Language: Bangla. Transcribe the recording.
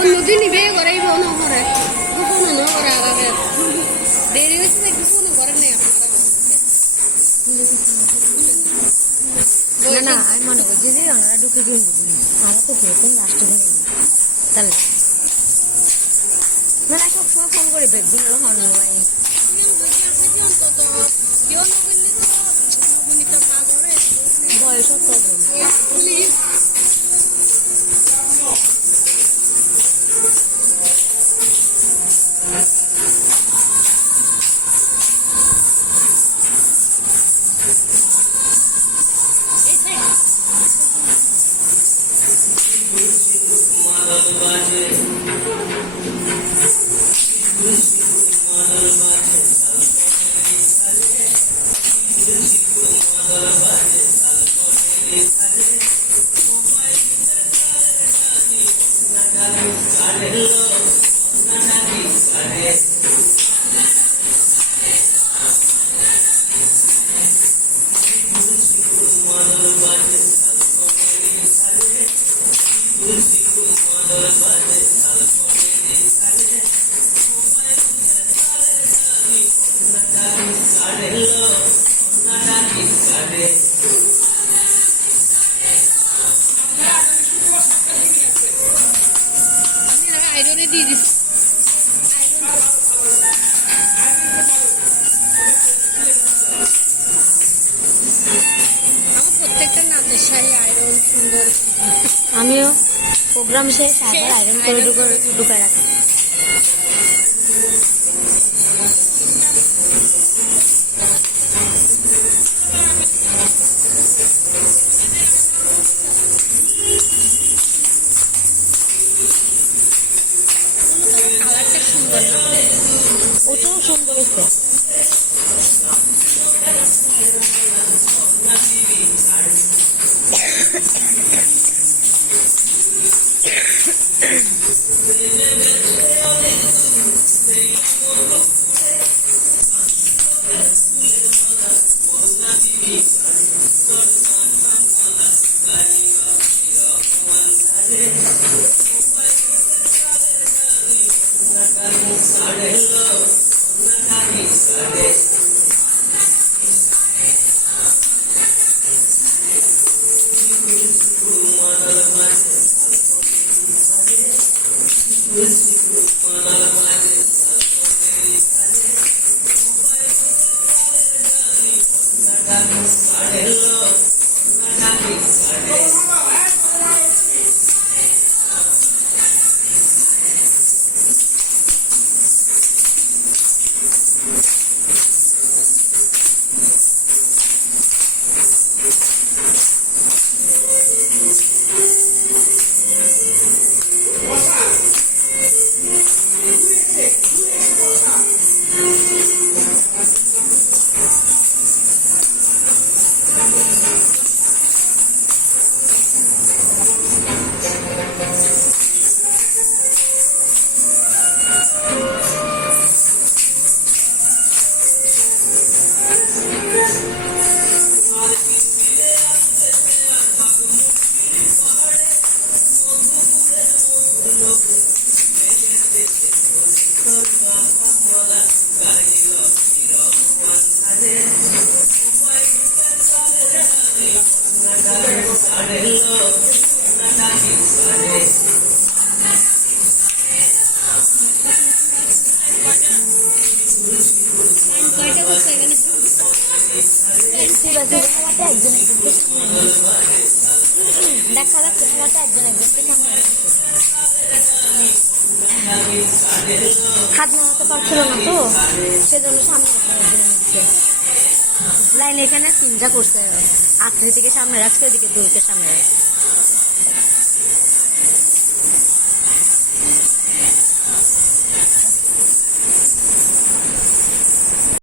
অন্যদিনই বিয়ে করে এই বোনও করে গোপনও করে আগে দেরি হয়েছে না গোপনও করে নাই আপনারা না আমি মনে করছি যে ওনারা ঢুকে দিন আমরা তো খেয়েছেন লাস্টে দিন তাহলে মানে সবসময় ফোন করে বেগগুলো হন নয় বয়স প্রবলেম আইরনে দিয়ে দিস আমার প্রত্যেকটা নাচের শাড়ি আয়রন সুন্দর আমিও প্রোগ্রাম শেষ আবার আয়রন করে ঢুকায় রাখি কালারটা সুন্দর না ওটাও সুন্দর হয়েছে দেখা যাচ্ছে হয়তো একজন একজনকে সামনে হাত নামাতে পারছিল না তো সেজন্য সামনে লাইন এখানে চিন্তা করছে আকৃতিকে সামনে রাখছে এদিকে দূরকে সামনে রাখছে